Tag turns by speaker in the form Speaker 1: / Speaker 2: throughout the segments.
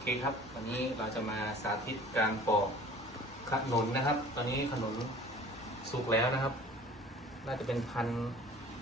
Speaker 1: ครับวันนี้เราจะมาสาธิตการปอกขนุนนะครับ ตอนนี้ขนุนสุกแล้วนะครับ น่าจะเป็นพันธุ์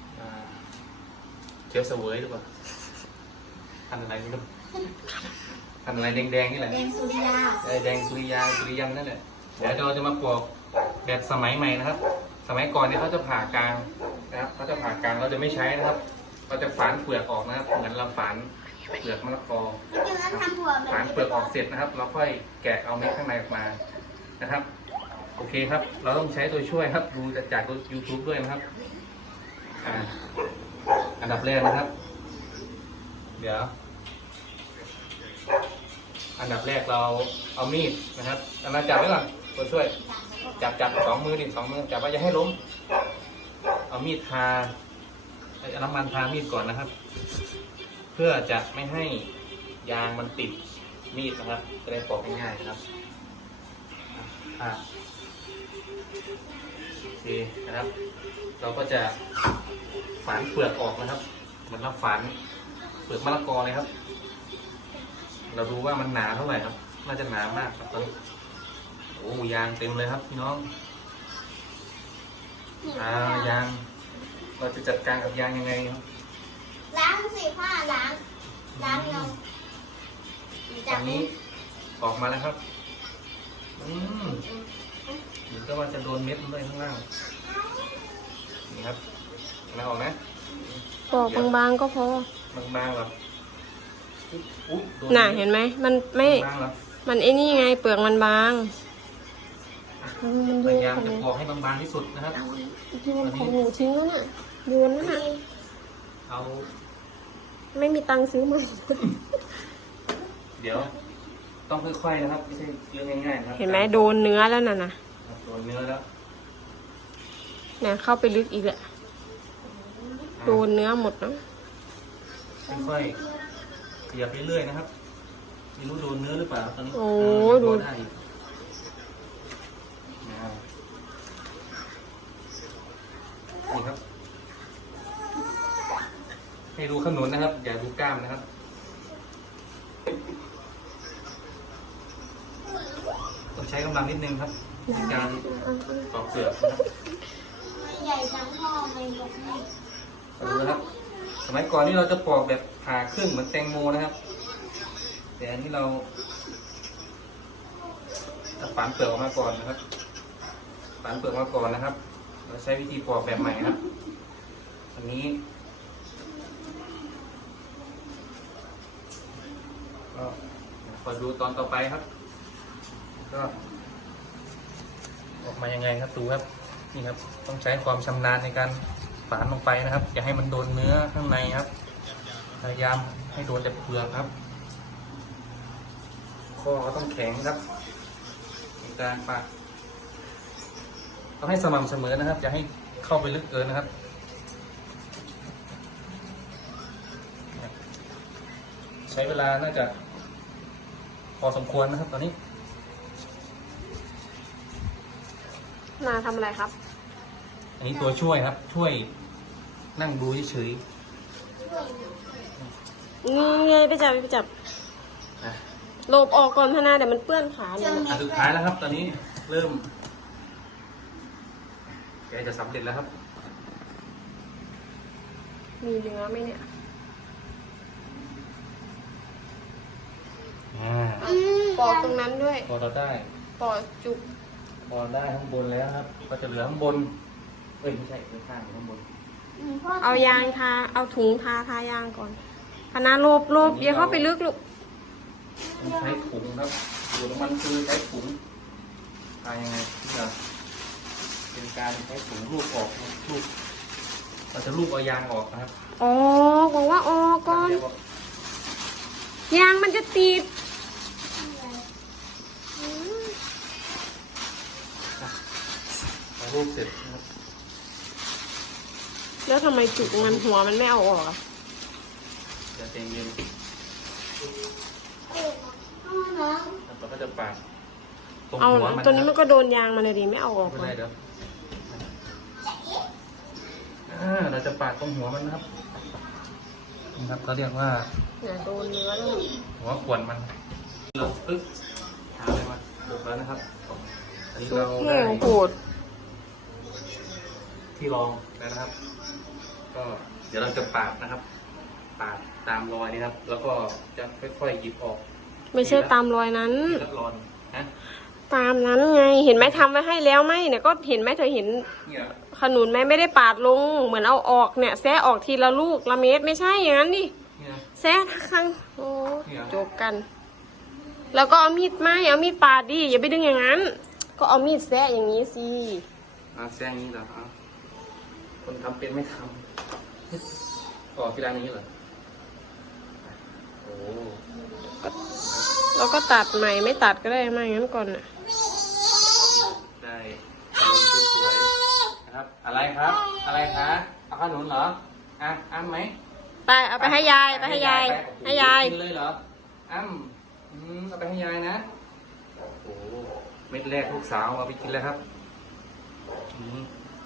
Speaker 1: เขียวเสวยหรือเปล่าพันธุ์อะไรไม่รู้พันธุ์อะไรแดงๆนี่แหละ
Speaker 2: แดงสุริยา
Speaker 1: แดงสุริยานั่นแหละเดี๋ยวเราจะมาปอกแบบสมัยใหม่นะครับ สมัยก่อนเนี่ยเขาจะผ่ากลางนะครับเขาจะผ่ากลางเราจะไม่ใช้นะครับเราจะฝานเปลือกออกนะครับเหมือนเราฝานเปลือกมะละกอฝานเปลือกออกเสร็จนะครับ เราค่อยแกะเอาเม็ดข้างในออกมานะครับโอเคครับเราต้องใช้ตัวช่วยครับดูจากตัว YouTube ด้วยนะครับอันดับแรกนะครับ เดี๋ยวอันดับแรกเราเอามีดนะครับมาจับไว้ก่อนตัวช่วยจับสองมือจับไว้อย่าให้ล้มเอามีดทาน้ำมันทามีดก่อนนะครับ เพื่อจะไม่ให้ยางมันติดมีดนะครับจะได้ปอกง่ายๆครับโอเคนะครับ เราก็จะฝานเปลือกออกนะครับเหมือนเราฝานเปลือกมะละกอเลยครับเราดูว่ามันหนาเท่าไหร่ครับน่าจะหนามากครับตอนนี้โอ้ยางเต็มเลยครับพี่น้องยางเราจะจัดการกับยางยังไงครับ
Speaker 2: ล้างสิผ้าล้างเงา
Speaker 1: ตอนนี้ออกมาแล้วครับหรือก็ว่าจะโดนเม็ดมันด้วยข้างล่างนี่ครับมาออกนะ
Speaker 3: ปอกบางๆก็พ
Speaker 1: อบางๆหรอ
Speaker 3: น่ะเห็นไหมมันไม่มันไอ้นี่ไงเปลือกมันบาง
Speaker 1: พยายามจะปอกให้บางๆที่สุดนะครับ
Speaker 3: โยนของหนูทิ้งแล้วน่ะโยนแล้วน่ะ
Speaker 1: เอา
Speaker 3: ไม่มีตังค์ซื้อใหม่
Speaker 1: เดี๋ยวต้องค่อยๆนะครับไม่ใช่เรื่องง่ายๆนะครับ
Speaker 3: เห็นไหมโดนเนื้อแล้วน่ะ
Speaker 1: โดนเนื้อแล้ว
Speaker 3: เนี่ยเข้าไปลึกอีกแหละโดนเนื้อหมดนะ
Speaker 1: ค่อยๆขยับเรื่อยๆนะครับไม่รู้โดนเนื้อหรือเปล่าตอนนี้
Speaker 3: โอ้โดน
Speaker 1: ได้นี่ครับให้ดูขนุนนะครับอย่าดูกล้ามนะครับต้องใช้กำลังนิดนึงครับในการปอกเปลือก
Speaker 2: ใหญ่จังพ่อไม่ยกให้
Speaker 1: ดูนะครับสมัยก่อนนี่เราจะปอกแบบผ่าครึ่งเหมือนแตงโมนะครับแต่อันนี้เราจะฝานเปลือกออกมาก่อนนะครับฝานเปลือกมาก่อนนะครับเราใช้วิธีปอกแบบใหม่ครับอันนี้ก็คอยดูตอนต่อไปครับก็ออกมายังไงครับดูครับนี่ครับต้องใช้ความชำนาญในการฝานลงไปนะครับอย่าให้มันโดนเนื้อข้างในครับพยายามให้โดนแต่เปลือกครับข้อก็ต้องแข็งครับในการปาดต้องให้สม่ำเสมอนะครับอย่าให้เข้าไปลึกเกินนะครับใช้เวลาน่าจะพอสมควรนะครับตอนนี้
Speaker 3: มาทำอะไรครับ
Speaker 1: อันนี้ตัวช่วยครับช่วยนั่งดูเฉย
Speaker 3: นี่ไปจับโลบออกก่อนพนาเดี๋ยวมันเปื้อนขาเลย
Speaker 1: สุดท้ายแล้วครับตอนนี้เริ่มแกจะสำเร็จแล้วครับ
Speaker 3: มีเนื้อไหมเนี่ยปอกตรงนั้นด้วย
Speaker 1: พอเราได้
Speaker 3: ปอกจุก
Speaker 1: พอได้ข้างบนแล้วครับก็จะเหลือข้างบนไม่ใช่ข้างข้างบน
Speaker 3: เอายางทาเอาถุงทายางก่อนพนาโลบอย่าเข้าไปลึกลูก
Speaker 1: ใช้ถุงครับสูตรมันคือใช้ถุงทายังไงที่เราเป็นการใช้ถุงลูบออกลูบเราจะลูบเอายางออกนะครับ
Speaker 3: อ๋อบอกว่าออกก่อนยางมันจะติด
Speaker 1: ลูบเสร็จนะครับ
Speaker 3: แล้วทำไมจุกมันหัวมันไม่เอาออกอ่ะ
Speaker 1: จะเย็นเราก็จะปาดตรงหัวมัน
Speaker 3: ตัวนี้มันก็โดนยางมันเลยดีไม่เอาออก
Speaker 1: ไม่ได้เดี๋ยวเราจะปาดตรงหัวมันนะครับเขาเรียกว่า
Speaker 3: โดนเนื้อแล้ว
Speaker 1: หัวขวนมันเราปึ๊บหาอะไรมาจบแล้วนะครับอันนี้
Speaker 3: ซุ
Speaker 1: เรา
Speaker 3: ป
Speaker 1: ได้
Speaker 3: แห้งโหด
Speaker 1: ที่รองแล้วนะครับ ก็เดี๋ยวเราจะปาดนะครับ ปาดตามรอยนี้ครับ แล้วก็จะค่อยๆหยิบออก
Speaker 3: ไม่ใช่ตามรอยนั้น
Speaker 1: ทีละรอนนะ
Speaker 3: ตามนั้นไง เห็นไหมทำไว้ให้แล้วไหมเนี่ยก็เห็นไหมเธอเห็น
Speaker 1: เนี่ย
Speaker 3: ขนุนไหมไม่ได้ปาดลง เหมือนเอาออกเนี่ยแซะออกทีละลูกละเม็ดไม่ใช่อย่างนั้นดิ
Speaker 1: เนี่ย
Speaker 3: แซะครั้งโอ้
Speaker 1: เนี่ย
Speaker 3: จบกัน แล้วก็เอามีดไหมเอามีดปาดดิอย่าไปดึงอย่างนั้น ก็เอามีดแซะอย่างนี้สิ
Speaker 1: แซงนี้เหรอครับคนทำเป็นไม่ทำออกที่ร้านนี้เหรอโอ้
Speaker 3: แล้วก็ตัดใหม่ไม่ตัดก็ได้ไม่งั้นก่อนน่ะ
Speaker 1: ได้ขนมสวยๆนะครับ อะไรครับ อะไรคะเอาขนุนเหรออ้ำไหม
Speaker 3: ไปเอาไปให้ยายไปให้ยาย
Speaker 1: ไป
Speaker 3: ให้ยาย
Speaker 1: กินเลยเหรออ้ำเอาไปให้ยายนะโอ้โหเม็ดแรกลูกสาวเอาไปกินแล้วครับอืม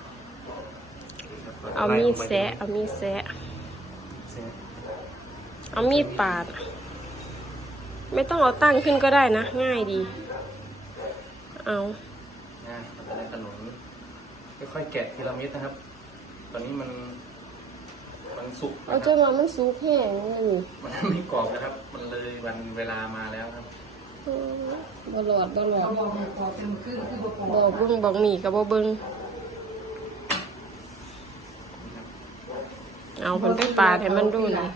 Speaker 3: เอามีดแซะเอามีดแซะ
Speaker 1: แซะ
Speaker 3: เอามีดปาด ไม่ต้องเอาตั้งขึ้นก็ได้นะ ง่ายดี เอา
Speaker 1: นะเราจะได้ขนมค่อยๆแกะทีละเม็ดนะครับ ตอนนี้มันสุก
Speaker 3: เอา
Speaker 1: นะค
Speaker 3: จ
Speaker 1: รับ
Speaker 3: นว่ามันสุกแห้งนี่
Speaker 1: มันไม่กรอบนะครับ มันเลยวันเวลามาแล้วครับ
Speaker 3: บหลอดบหลอด
Speaker 4: บอกให้พอเต็มครึ่งคือบอก
Speaker 3: บอกเบิ้งบอกหมี่กับบ่เบิ้งเอามันไปปาดให้มันดูหน่อย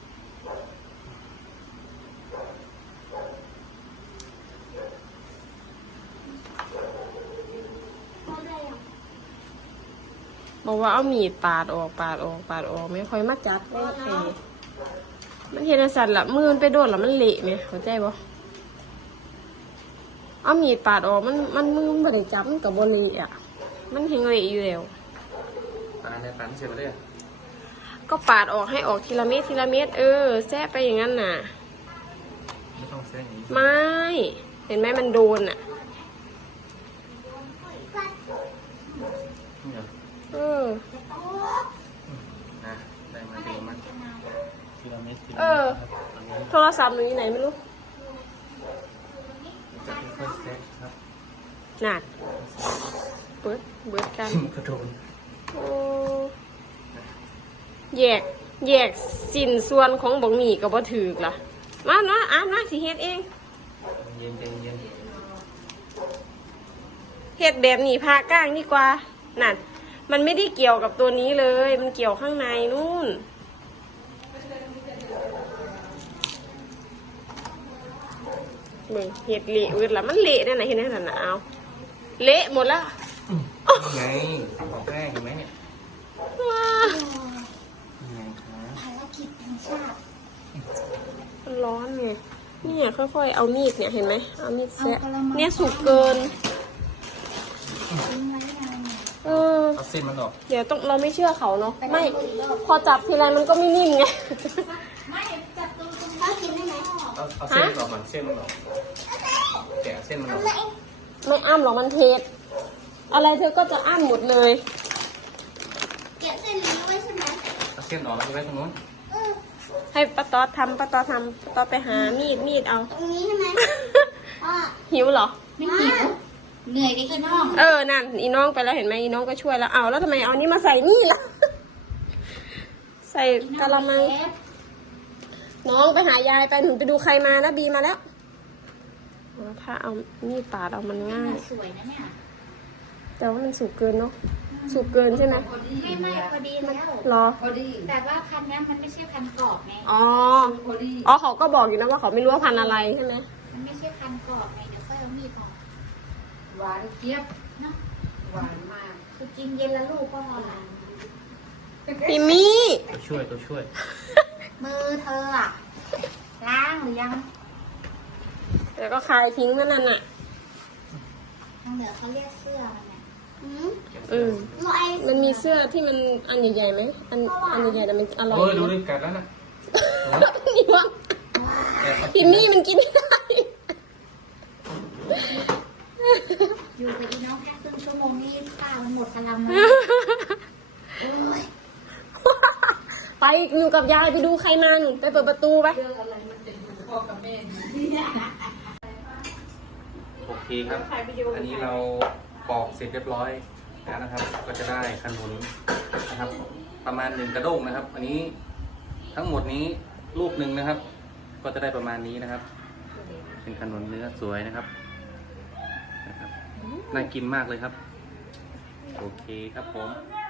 Speaker 3: บอกว่าเอามีดปาดออกปาดออกปาดออกไม่ค่อยมาจับไม่โอเคมันเห็นสัตว์ละมือมันไปโดนแล้วมันเละไหมเข้าใจปะเอามีดปาดออกมันมือมันไม่ได้จับมันกับบเละอ่ะมันเฮงเละอยู่แล้ว
Speaker 1: ปานในปานเสร็จไปเลย
Speaker 3: ก็ปาดออกให้ออกทีละเม็ดทีละเม็ดแซะไปอย่างนั้นน่ะ
Speaker 1: ไม่ต้องแซงอย่างนี้
Speaker 3: ไม่ เห็นไหมมันโดนอ่ะ
Speaker 1: นี่เหรอ นะได้มาเดียวมันทีละเม็ดทีละ
Speaker 3: เอ
Speaker 1: เม็ด
Speaker 3: อ
Speaker 1: ครับอันนี้
Speaker 3: โทรศัพท์หนูอยู่ไหนไม่รู้
Speaker 1: จะค่อยๆแซะครับ
Speaker 3: หนักเบิดกัน
Speaker 1: กระโดน
Speaker 3: โอ้แยกสินส่วนของบักหมี่กับบ่ถือกล่ะมาอ่านมาสิเฮ็ดเอง
Speaker 1: เย็นเย็น
Speaker 3: เฮ็ดแบบนี้พาก้างดีกว่านั่นมันไม่ได้เกี่ยวกับตัวนี้เลย มันเกี่ยวข้างในนู่นเบิ่งเฮ็ดเละอึดละมันเละนั่นน่ะเห็นไหมนั่นน่ะเอาเละหมดแล้ว
Speaker 1: ไงของแป้งเห็นไหมเนี่ย
Speaker 3: ว้า
Speaker 1: ไงคะ
Speaker 2: ภารกิจแห่งชาติ
Speaker 3: มันร้อนไงเนี่ยค่อยๆเอามีดเนี่ยเห็นไหมเอามีดแซะเนี่ยสุกเกิน
Speaker 2: ทิ้งไว้นาน
Speaker 3: เออ
Speaker 1: เอาเส้นมันออก
Speaker 3: เดี๋ยวต้องเราไม่เชื่อเขาเนาะไม่พอจับทีไรมันก็ไม่นิ่มไง
Speaker 2: ไม่จับตัวตรงนี้กินได้ไหม
Speaker 1: เอาเส้นมันออกก่อนเส้นมันออกแกะเส้นมันออก
Speaker 3: ไม่อ้ำหรอกมันเทสอะไรเธอก็จะอ้ำหมดเลย
Speaker 2: เก็บเส้นนี้ไว้ใช่ไหม
Speaker 1: เอาเส้นออกแล้วไปไว้ตรงนู้น
Speaker 3: ให้ป้าต๊อดทำป้าต๊อดไปหามีดเอา
Speaker 2: ตรงนี้ใช่ไหมพ่อ
Speaker 3: หิวเหรอ
Speaker 2: ไม่หิวเหนื่อยกับกินห้อง
Speaker 3: นั่นอีน้องไปแล้วเห็นไหมอีน้องก็ช่วยแล้วเอาแล้วทำไมเอานี่มาใส่นี่ล่ะ ใส่กะละมังน้องไปหายายไปหนูไปดูใครมาแล้วบีมาแล้วถ้าเอามีดปาดเอามันง่าย
Speaker 2: สวยนะเนี่ย
Speaker 3: แต่ว่ามันสุกเกินเนาะสุกเกินใช่ไหม
Speaker 2: ไม่พอดีแล้ว
Speaker 3: รอ
Speaker 4: พอดี
Speaker 2: แต่ว่าพันธุ์นี้มันไม่ใช่พันธุ์กรอบไง
Speaker 3: อ๋อ
Speaker 4: พอดี
Speaker 3: เขาก็บอกอยู่นะว่าเขาไม่รู้ว่าพันธุ์อะไรใช่ไหม
Speaker 2: มันไม่ใช่พันธุ์กรอบไงเดี๋ยวค่อยเอามีดออก
Speaker 4: หวานเจี๊ยบ
Speaker 2: นะ
Speaker 4: หวานมาก
Speaker 2: คือกินเย็นละลูกก็พอละ
Speaker 3: พิมมี่
Speaker 1: ตัวช่วย
Speaker 2: มือเธออะล้างหรือยัง
Speaker 3: เดี๋ยวก็คายทิ้งนั่นน่ะ
Speaker 2: ทางเหนือเขาเรียกเสื้อมันเนี่ย
Speaker 3: มันมีเสื้อที่มันอันใหญ่ๆไหมอันใหญ่ๆแต่มันอร่อย
Speaker 1: ดูดิกัดแล้วนะ
Speaker 3: นี่วะพิมมี่มันกินไม่ได้
Speaker 2: อยู่กับอีน้องแค่ครึ่งชั่วโมงนี่ข้าวมันหมดพลังเลยโอ้ย
Speaker 3: ไปอยู่กับยายไปดูใครมาหนูไปเปิดประตูไป
Speaker 4: เรื่องอะไรมันจะอยู่พ่อกับแม่ดี
Speaker 1: ครับ อันนี้เราปอกเสร็จเรียบร้อยแล้วนะครับ ก็จะได้ขนุนนะครับ ประมาณ1 กระด้งนะครับ อันนี้ทั้งหมดนี้ลูกหนึ่งนะครับ ก็จะได้ประมาณนี้นะครับ เป็นขนุนเนื้อสวยนะครับน่ากินมากเลยครับ โอเคครับผม